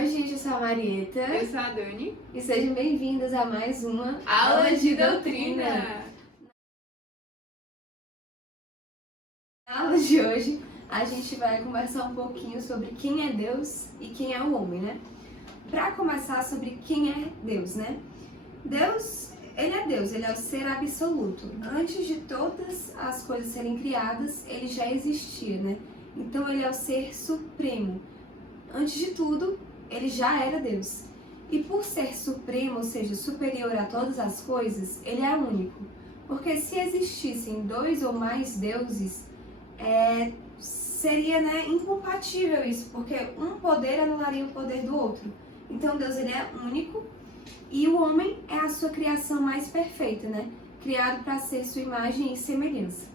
Oi, gente, eu sou a Marieta. Eu sou a Dani. E sejam bem-vindos a mais uma Aula de Doutrina. Na aula de hoje, a gente vai conversar um pouquinho sobre quem é Deus e quem é o homem, né? Para começar, sobre quem é Deus, né? Deus, ele é o ser absoluto. Antes de todas as coisas serem criadas, ele já existia, né? Então, ele é o ser supremo. Antes de tudo, ele já era Deus. E por ser supremo, ou seja, superior a todas as coisas, ele é único. Porque se existissem dois ou mais deuses, seria incompatível isso, porque um poder anularia o poder do outro. Então Deus, ele é único e o homem é a sua criação mais perfeita, né? Criado para ser sua imagem e semelhança.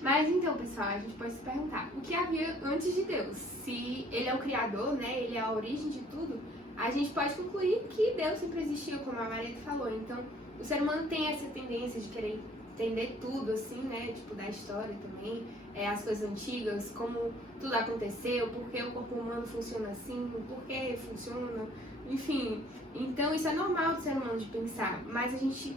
Mas então, pessoal, a gente pode se perguntar, o que havia antes de Deus? Se ele é o criador, né, ele é a origem de tudo, a gente pode concluir que Deus sempre existiu, como a Marieta falou. Então, o ser humano tem essa tendência de querer entender tudo, assim, né, tipo, da história também, as coisas antigas, como tudo aconteceu, por que o corpo humano funciona assim, por que funciona, enfim. Então, isso é normal do ser humano de pensar, mas a gente,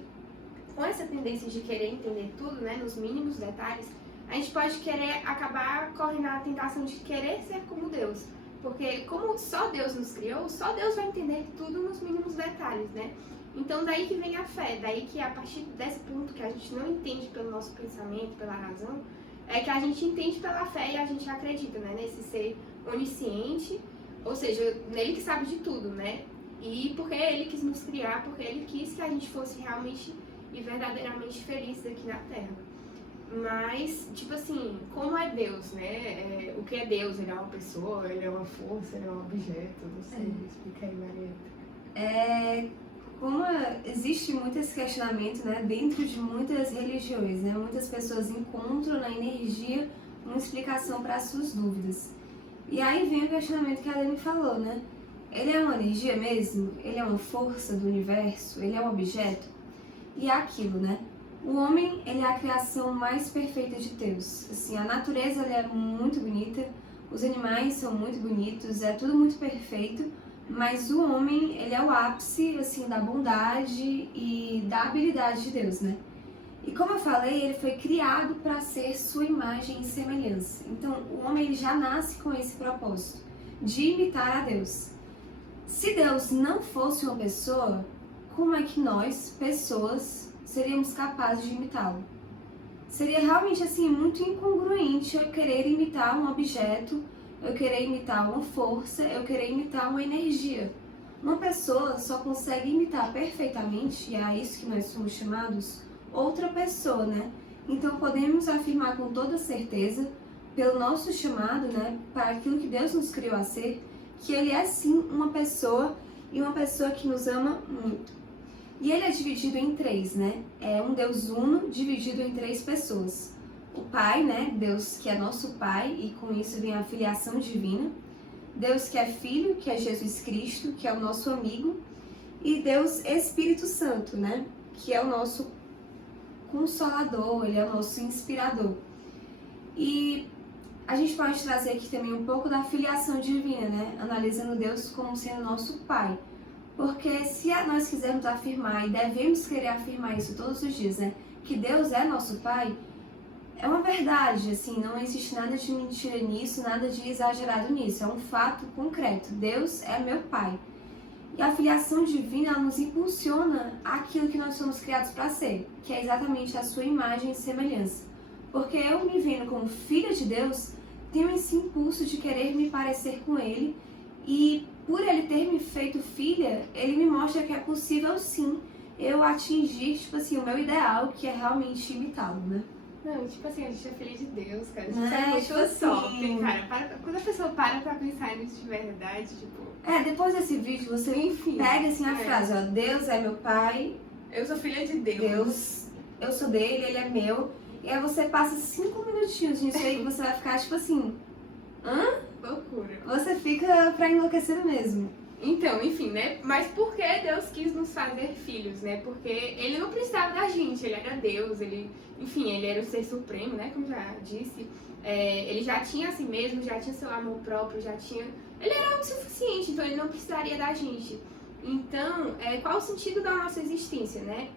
com essa tendência de querer entender tudo, né, nos mínimos detalhes, a gente pode querer acabar correndo a tentação de querer ser como Deus. Porque como só Deus nos criou, só Deus vai entender tudo nos mínimos detalhes, né? Então daí que vem a fé, daí que a partir desse ponto que a gente não entende pelo nosso pensamento, pela razão, é que a gente entende pela fé e a gente acredita, né? Nesse ser onisciente, ou seja, nele que sabe de tudo, né? E porque ele quis nos criar, porque ele quis que a gente fosse realmente e verdadeiramente felizes aqui na Terra. Mas, tipo assim, como é Deus, né? O que é Deus? Ele é uma pessoa, ele é uma força, ele é um objeto? Não sei, explica aí, Marieta. Como existe muito esse questionamento, né, dentro de muitas religiões, né? Muitas pessoas encontram na energia uma explicação para as suas dúvidas. E aí vem o questionamento que a Dani falou, né? Ele é uma energia mesmo? Ele é uma força do universo? Ele é um objeto? E é aquilo, né? O homem, ele é a criação mais perfeita de Deus. Assim, a natureza, ela é muito bonita, os animais são muito bonitos, é tudo muito perfeito, mas o homem, ele é o ápice, assim, da bondade e da habilidade de Deus, né? E como eu falei, ele foi criado para ser sua imagem e semelhança. Então, o homem, ele já nasce com esse propósito, de imitar a Deus. Se Deus não fosse uma pessoa, como é que nós, pessoas, seríamos capazes de imitá-lo? Seria realmente assim muito incongruente eu querer imitar um objeto, eu querer imitar uma força, eu querer imitar uma energia. Uma pessoa só consegue imitar perfeitamente, e é isso que nós somos chamados, outra pessoa, né? Então podemos afirmar com toda certeza, pelo nosso chamado, né, para aquilo que Deus nos criou a ser, que ele é sim uma pessoa e uma pessoa que nos ama muito. E ele é dividido em três, né? É um Deus uno dividido em três pessoas. O Pai, né? Deus que é nosso Pai, e com isso vem a filiação divina. Deus que é Filho, que é Jesus Cristo, que é o nosso amigo. E Deus Espírito Santo, né? Que é o nosso consolador, ele é o nosso inspirador. E a gente pode trazer aqui também um pouco da filiação divina, né? Analisando Deus como sendo nosso Pai. Porque se nós quisermos afirmar, e devemos querer afirmar isso todos os dias, né? Que Deus é nosso Pai, é uma verdade, assim, não existe nada de mentira nisso, nada de exagerado nisso, é um fato concreto. Deus é meu Pai. E a filiação divina, ela nos impulsiona àquilo que nós somos criados para ser, que é exatamente a sua imagem e semelhança. Porque eu me vendo como filha de Deus, tenho esse impulso de querer me parecer com Ele, e por ele ter me feito filha, ele me mostra que é possível sim eu atingir, tipo assim, o meu ideal, que é realmente imitá-lo, né? Não, tipo assim, a gente é filha de Deus, cara. A gente é muito top, cara. Quando a pessoa para pra pensar nisso de verdade, tipo... depois desse vídeo, você pega assim a frase, ó, Deus é meu Pai, eu sou filha de Deus, eu sou dele, ele é meu, e aí você passa 5 minutinhos nisso aí, você vai ficar tipo assim, loucura. Você fica pra enlouquecer mesmo. Então, enfim, né? Mas por que Deus quis nos fazer filhos, né? Porque ele não precisava da gente, ele era Deus, ele era o ser supremo, né? Como já disse. Ele já tinha a si mesmo, já tinha seu amor próprio, já tinha ele era o suficiente, então ele não precisaria da gente. Então, qual o sentido da nossa existência, né?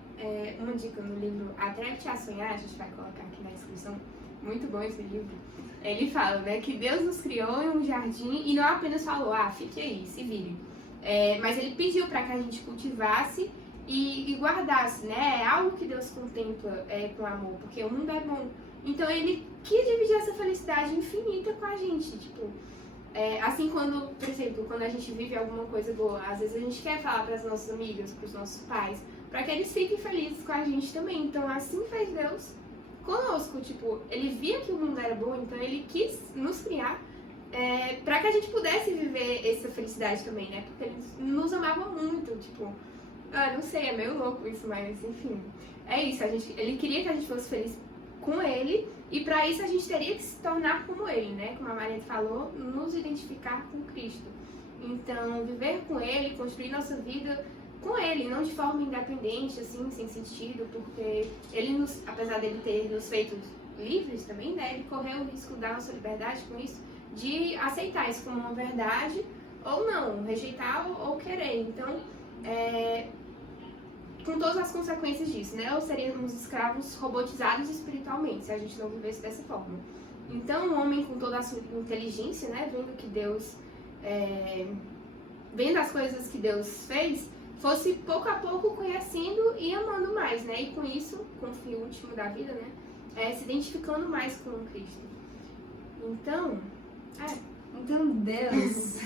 Uma dica no livro Atreve-te a Sonhar, a gente vai colocar aqui na descrição, muito bom esse livro. Ele fala, né, que Deus nos criou em um jardim e não apenas falou, fique aí, se vire. Mas ele pediu para que a gente cultivasse e guardasse, né? É algo que Deus contempla com amor, porque o mundo é bom. Então ele quis dividir essa felicidade infinita com a gente, tipo... assim, por exemplo, quando a gente vive alguma coisa boa, às vezes a gente quer falar para as nossas amigas, para os nossos pais, para que eles fiquem felizes com a gente também. Então, assim fez Deus conosco, tipo, ele via que o mundo era bom, então ele quis nos criar para que a gente pudesse viver essa felicidade também, né? Porque ele nos amava muito, tipo, não sei, é meio louco isso, mas enfim, é isso, ele queria que a gente fosse feliz com ele, e para isso a gente teria que se tornar como ele, né? Como a Maria falou, nos identificar com Cristo. Então, viver com ele, construir nossa vida com ele, não de forma independente, assim, sem sentido, porque ele apesar dele ter nos feito livres também, né? Ele correu o risco da nossa liberdade com isso, de aceitar isso como uma verdade ou não, rejeitar ou querer. Então, com todas as consequências disso, né? Ou seríamos escravos robotizados espiritualmente, se a gente não vivesse dessa forma. Então, o homem com toda a sua inteligência, né? Vendo que Deus... vendo as coisas que Deus fez, fosse pouco a pouco conhecendo e amando mais, né? E com isso, com o fim último da vida, né? Se identificando mais com Cristo. Então, Então, Deus,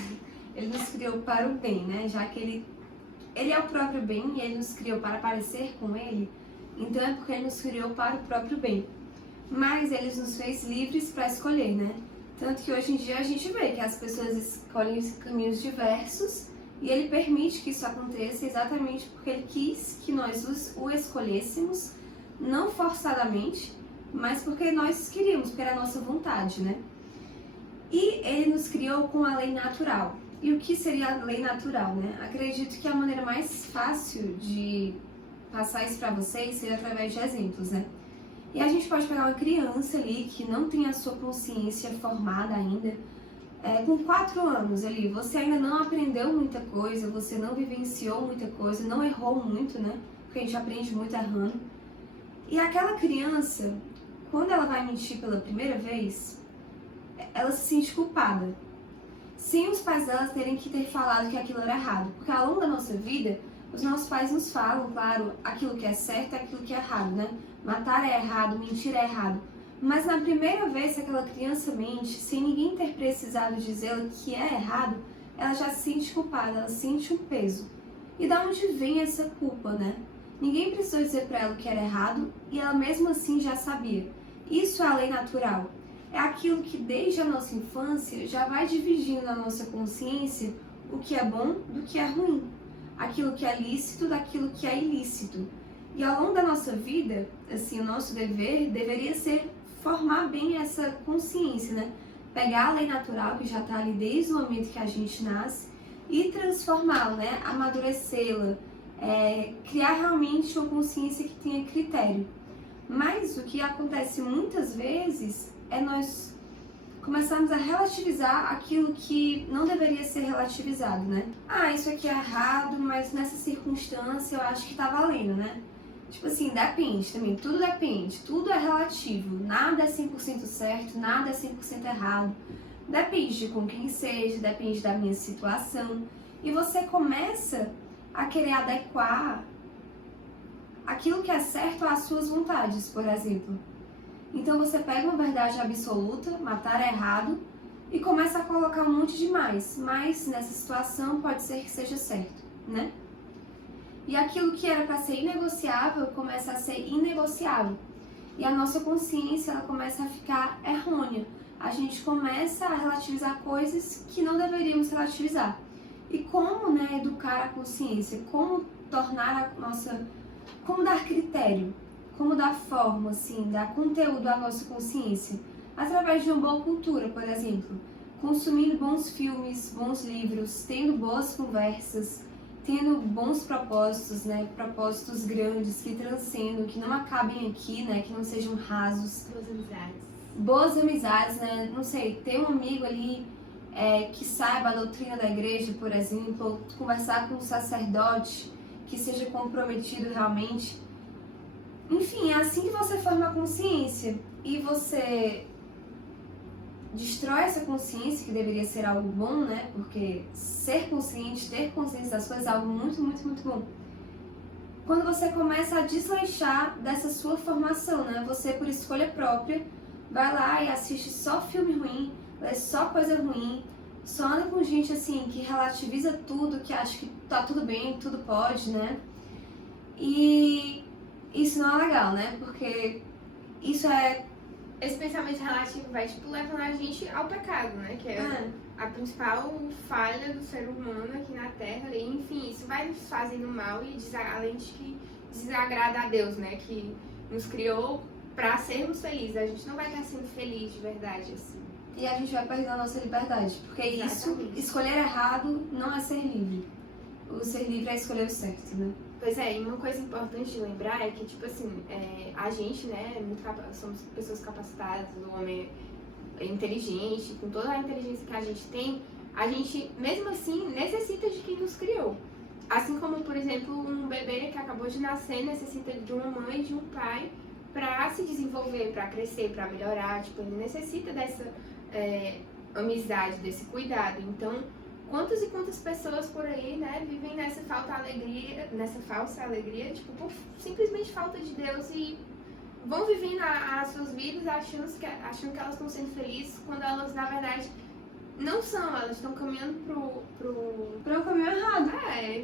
ele nos criou para o bem, né? Já que ele é o próprio bem e ele nos criou para parecer com ele, então é porque ele nos criou para o próprio bem. Mas ele nos fez livres para escolher, né? Tanto que hoje em dia a gente vê que as pessoas escolhem caminhos diversos e ele permite que isso aconteça exatamente porque ele quis que nós o escolhêssemos, não forçadamente, mas porque nós queríamos, porque era a nossa vontade, né? E ele nos criou com a lei natural. E o que seria a lei natural, né? Acredito que a maneira mais fácil de passar isso para vocês seja através de exemplos, né? E a gente pode pegar uma criança ali que não tem a sua consciência formada ainda, com 4 anos ali, você ainda não aprendeu muita coisa, você não vivenciou muita coisa, não errou muito, né? Porque a gente aprende muito errando. E aquela criança, quando ela vai mentir pela primeira vez, ela se sente culpada. Sem os pais delas terem que ter falado que aquilo era errado. Porque ao longo da nossa vida, os nossos pais nos falam, claro, aquilo que é certo e aquilo que é errado, né? Matar é errado, mentir é errado. Mas na primeira vez que aquela criança mente, sem ninguém ter precisado dizer que é errado, ela já se sente culpada, ela sente um peso. E da onde vem essa culpa, né? Ninguém precisou dizer para ela que era errado e ela mesmo assim já sabia. Isso é a lei natural. É aquilo que desde a nossa infância já vai dividindo na nossa consciência o que é bom do que é ruim, aquilo que é lícito daquilo que é ilícito. E ao longo da nossa vida, assim, o nosso dever deveria ser formar bem essa consciência, né? Pegar a lei natural que já está ali desde o momento que a gente nasce e transformá-la, né? Amadurecê-la, criar realmente uma consciência que tenha critério. Mas o que acontece muitas vezes é nós começarmos a relativizar aquilo que não deveria ser relativizado, né? Isso aqui é errado, mas nessa circunstância eu acho que tá valendo, né? Tipo assim, depende também, tudo depende, tudo é relativo, nada é 100% certo, nada é 100% errado. Depende de com quem seja, depende da minha situação. E você começa a querer adequar aquilo que é certo às suas vontades, por exemplo. Então você pega uma verdade absoluta, matar é errado, e começa a colocar um monte de mais. Mas nessa situação pode ser que seja certo, né? E aquilo que era para ser inegociável começa a ser inegociável. E a nossa consciência ela começa a ficar errônea. A gente começa a relativizar coisas que não deveríamos relativizar. E como, né, educar a consciência? Como tornar a nossa... Como dar critério? Como dar forma, assim, dar conteúdo à nossa consciência? Através de uma boa cultura, por exemplo. Consumindo bons filmes, bons livros, tendo boas conversas, tendo bons propósitos, né? Propósitos grandes que transcendam, que não acabem aqui, né? Que não sejam rasos. Boas amizades. Boas amizades, né? Não sei, ter um amigo ali que saiba a doutrina da igreja, por exemplo, ou conversar com um sacerdote que seja comprometido realmente. Enfim, é assim que você forma a consciência e você destrói essa consciência, que deveria ser algo bom, né? Porque ser consciente, ter consciência das coisas é algo muito, muito, muito bom. Quando você começa a desleixar dessa sua formação, né? Você, por escolha própria, vai lá e assiste só filme ruim, lê só coisa ruim, só anda com gente assim que relativiza tudo, que acha que tá tudo bem, tudo pode, né? E isso não é legal, né? Porque isso é... Esse pensamento relativo vai, tipo, levando a gente ao pecado, né? Que é a principal falha do ser humano aqui na Terra. E, enfim, isso vai nos fazendo mal e além de que desagrada a Deus, né? Que nos criou pra sermos felizes. A gente não vai estar sendo feliz de verdade, assim. E a gente vai perder a nossa liberdade. Porque Exatamente. isso, escolher errado não é ser livre. O ser livre é escolher o certo, né? Pois é, e uma coisa importante de lembrar é que, tipo assim, a gente, né, somos pessoas capacitadas, o homem é inteligente, com toda a inteligência que a gente, mesmo assim, necessita de quem nos criou. Assim como, por exemplo, um bebê que acabou de nascer necessita de uma mãe e de um pai pra se desenvolver, pra crescer, pra melhorar, tipo, ele necessita dessa amizade, desse cuidado. Então, quantas e quantas pessoas por aí, né, vivem nessa falsa alegria, tipo, por simplesmente falta de Deus e vão vivendo as suas vidas achando que elas estão sendo felizes, quando elas, na verdade, não são, elas estão caminhando Para um caminho errado.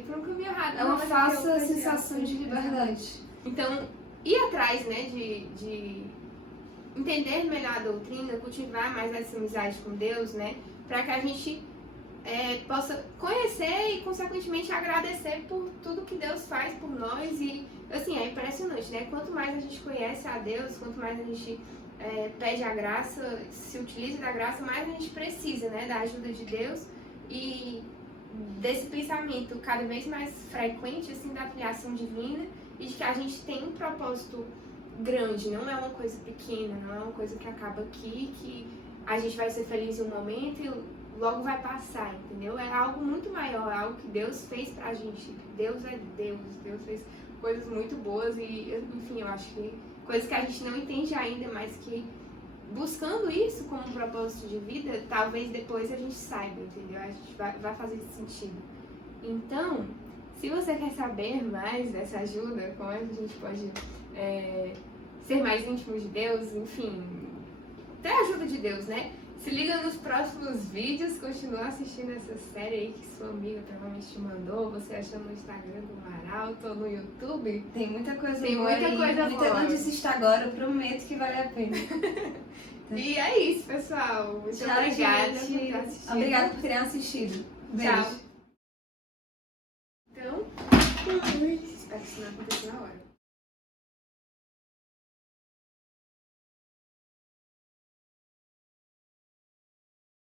Para um caminho errado. É uma falsa sensação de liberdade. Então, ir atrás, né, de entender melhor a doutrina, cultivar mais essa amizade com Deus, né, para que a gente possa conhecer e, consequentemente, agradecer por tudo que Deus faz por nós. E, assim, é impressionante, né? Quanto mais a gente conhece a Deus, quanto mais a gente pede a graça, se utiliza da graça, mais a gente precisa, né? Da ajuda de Deus e desse pensamento cada vez mais frequente, assim, da filiação divina e de que a gente tem um propósito grande, não é uma coisa pequena, não é uma coisa que acaba aqui, que a gente vai ser feliz em um momento e logo vai passar, entendeu? É algo muito maior, é algo que Deus fez pra gente. Deus é Deus, Deus fez coisas muito boas e, enfim, eu acho que coisas que a gente não entende ainda, mas que buscando isso como um propósito de vida, talvez depois a gente saiba, entendeu? A gente vai fazer sentido. Então, se você quer saber mais dessa ajuda, como é que a gente pode ser mais íntimo de Deus, enfim, ter a ajuda de Deus, né? Se liga nos próximos vídeos, continua assistindo essa série aí que sua amiga provavelmente te mandou, você achou no Instagram do Maralto ou no YouTube. Tem muita coisa Tem boa muita aí, coisa muita boa. notícia está agora, eu prometo que vale a pena. E é isso, pessoal. Muito Tchau, obrigada gente. por ter assistido. Obrigada por terem assistido. Beijo. Tchau. Então, espero que isso não aconteça na hora.